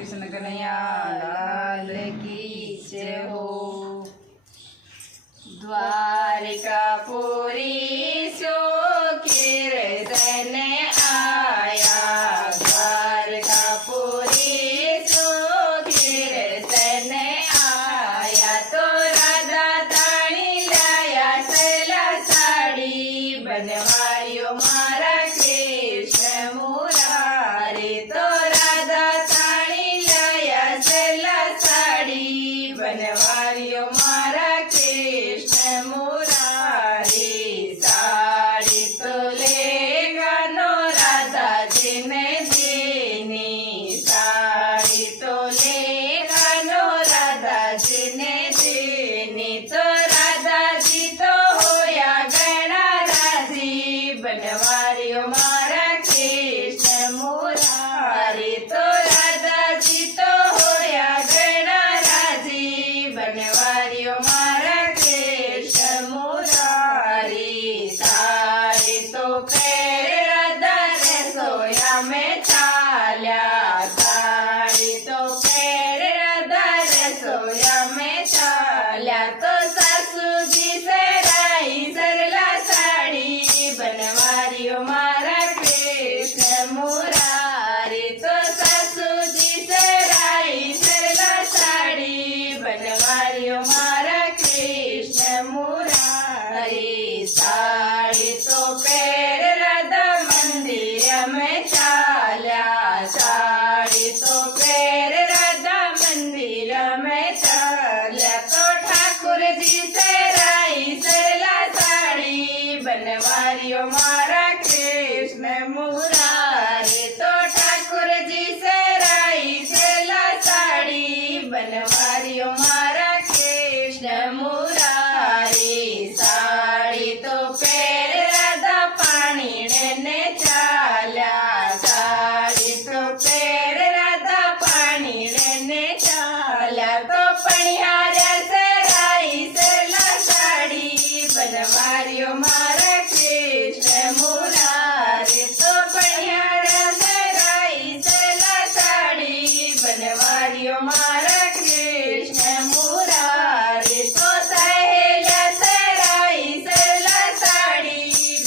कृष्ण कन्हैया लाल की जय हो। द्वारिकापुरी सो कीर्तन आया, द्वारिकापुरी सो कीर्तन आया। तो राधा ताणी लाया सला साड़ी, बनवारियो मारा कृष्ण मुरारी। तो राधा ताणी लाया सला साड़ी, बनवारियो मारा कृष्ण मुरारी। साड़ी तो लेगा नो राधा जी ने दीनी, साड़ी तो लेगा नो राधा जी ने दीनी। तो राधा जी तो होया गणा राजी, बनवारियो मारा कृष्ण मुरारी। तो राधा जी तो होया गणा राजी, बनवारियो मारा कृष्ण मुरारी। साड़ी तो पैर राधा रसोया में चाल्या, साड़ी तो पैर राधा रसोया में चाल्या। तो सासू जी से राई सरला साड़ी, बनवारियो मारा कृष्ण मुरारी। तो सासू जी से राई सरला साड़ी, बनवारियो मारा कृष्ण मुरारी। साड़ी तो पैर राधा मंदिर में चाल्या, साड़ी तो पैर राधा मंदिर में चाल्या। तो ठाकुर जी से राई सरला साड़ी, बनवारियो मारा कृष्ण मुरारी। तो ठाकुर जी से राई सरला साड़ी, बनवारियो मारा कृष्ण मुरारी। साड़ी तो पैर राधा पानी लेने चाल्या, साड़ी तो पैर राधा पानी लेने चाल्या। तो पणिहारा से राई सरला साड़ी, बनवारियो मारा कृष्ण मुरारी। तो पणिहारा से राई सरला साड़ी, बनवारियो मारा कृष्ण मुरारी। तो सहेला से राई सरला साड़ी,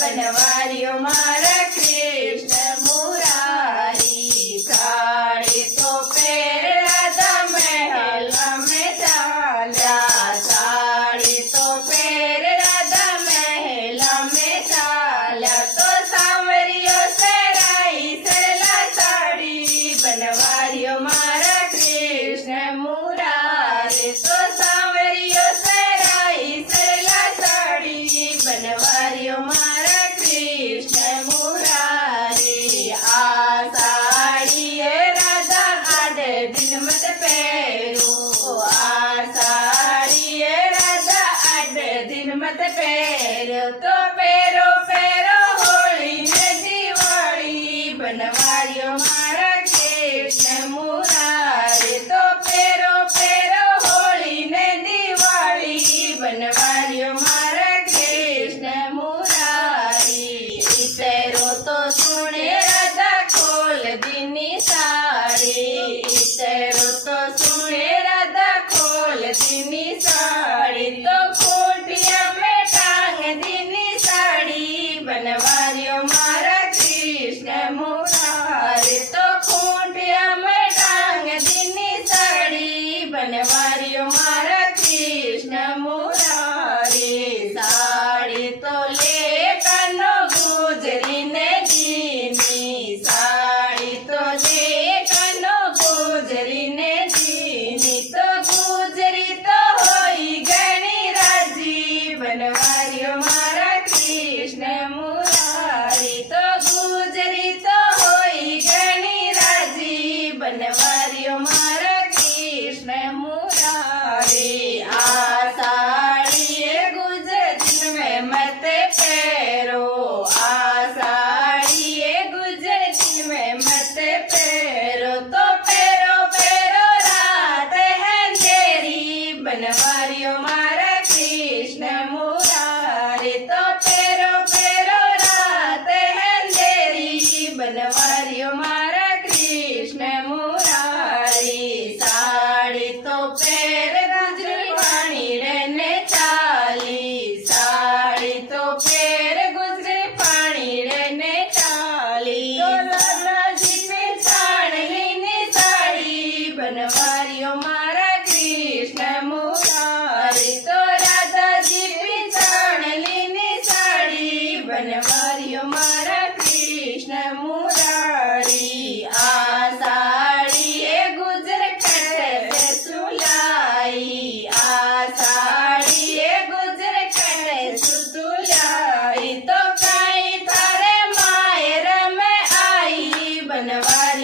बनवारियो मारा कृष्ण मुरारी। साड़ी तो पैर राधा महल में चाल्या, साड़ी तो पैर राधा महल में चाल्या। तो सांवरियो से राई सरला साड़ी, बनवारियो मारा कृष्ण मुरारी। तो सांवरियो से राई सरला साड़ी, बनवारियो मारा कृष्ण मुरारी। आ साड़ी है राधा आधे दिन मत पैरो, आ साड़ी है राधा आधे दिन मत पैरो। तो पैरो पैरो होली ने दिवाली, बनवारियो मारा कृष्ण मुरारी। तो पैरो पैरो होली ने दिवाली, बनवारियो मारा कृष्ण मुरारी। इतरो तो सुने राधा खोल दीनी साड़ी, इतरो तो सुने राधा खोल दीनी साड़ी। तो खोटिया में टांग दीनी साड़ी, बनवारियो मारा कृष्ण मुरारी। तो खोटिया में टांग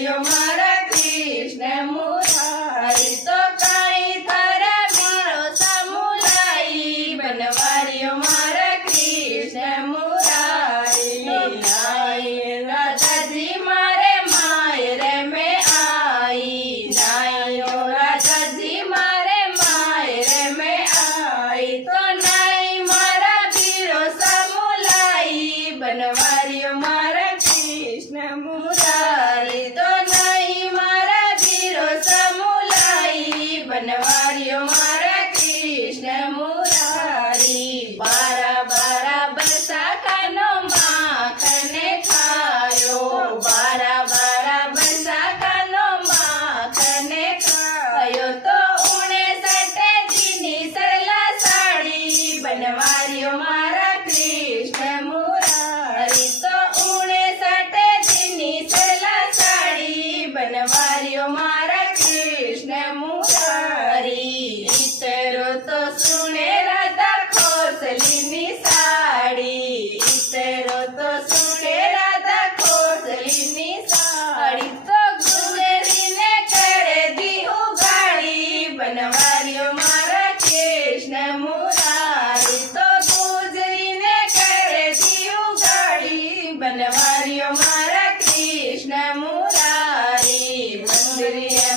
बनवारियो मारा कृष्ण मुरारी तो काई थारा बीरो समुलाई बनवारियो मारा कृष्ण मुरारी नाई राधा जी मारे मायरे में आई नाइयो राधा जी मारे मायरे में आई तो नाई मारा बीरो समुलाई बनवारियो मारा कृष्ण मुरारी तो नाई मारा बीरो समुलाई बनवारियो मारा कृष्ण मुरारी बारा बारा बरसाखानो माखने खायो बारा बारा बरसाखानो माखने खायो तो उणे सटे दीनी सरला साड़ी बनवारियो मारा कृष्ण मुरारी तो उणे सटे दीनी सरला साड़ी बनवारियो मारा कृष्ण मुरारी इतरो तो सुने राधा खोसलीनी साड़ी इतरो तो सुने राधा खोसलीनी साड़ी तो गुजरीने करे दी उगाड़ी बनवारियो मारा कृष्ण मुरारी तो गुजरीने करे दी उगाड़ी बनवारियो मारा कृष्ण मुरारी मंदिर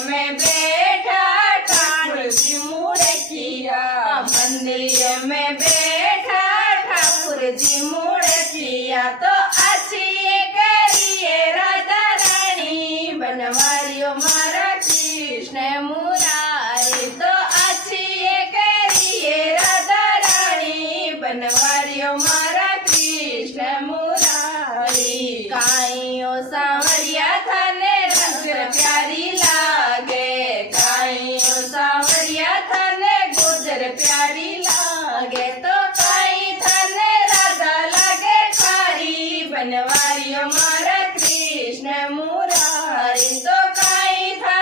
में बैठा ठाकुर जी मुड़किया मंदिर में बैठा ठाकुर जी मुड़किया तो अच्छी करिए राधा रानी बनवारियो मारा कृष्ण मुरारी तो अच्छी करिए राधा रानी बनवारियो मारा कृष्ण मुरारी काइयो सांवरिया थाने रंग प्यारी लागे काइयो सांवरिया थाने गुजर प्यारी लागे तो काई थाने राधा लागे खारी बनवारियो मारा कृष्ण मुरारी तो काई था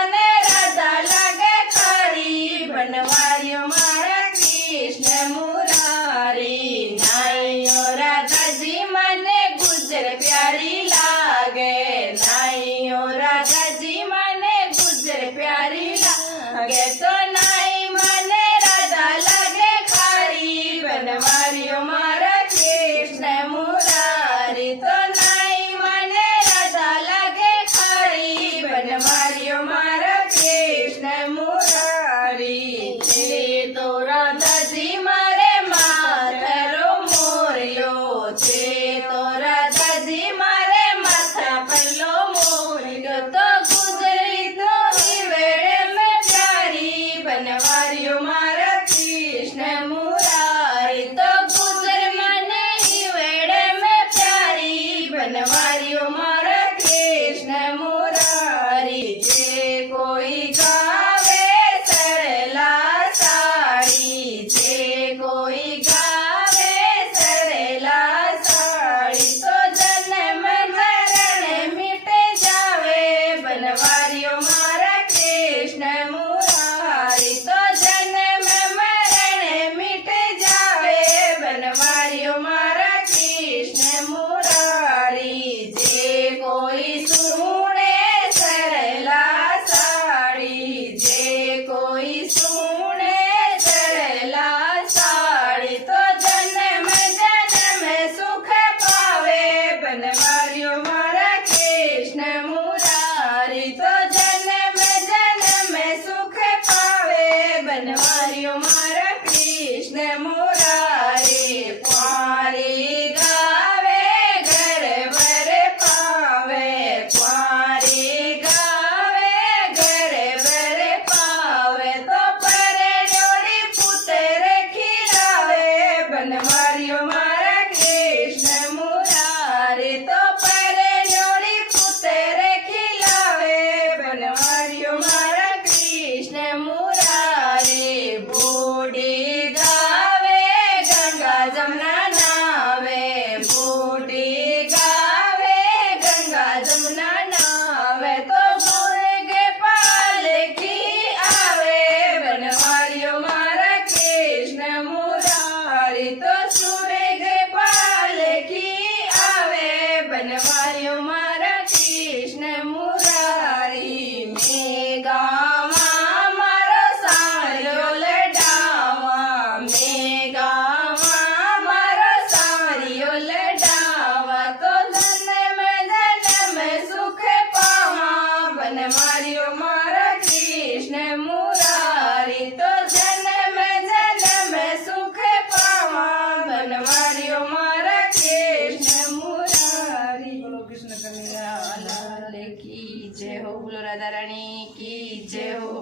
માર્યો મારા કૃષ્ણ મુરારી તો જન્મ જન્મ સુખ પાવા બન માર્યો મારા કૃષ્ણ મુરારી બોલો કૃષ્ણ કનૈયા લાલ કી જય હો બોલો રાધા રાણી કી જય હો।